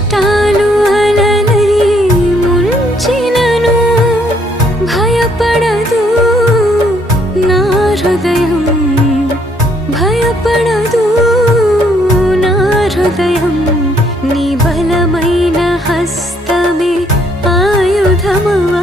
కష్టాలు అలలై ముంచినను భయపడదు నా హృదయం, భయపడదు నా హృదయం. నీ బలమైన హస్తమే ఆయుధమవా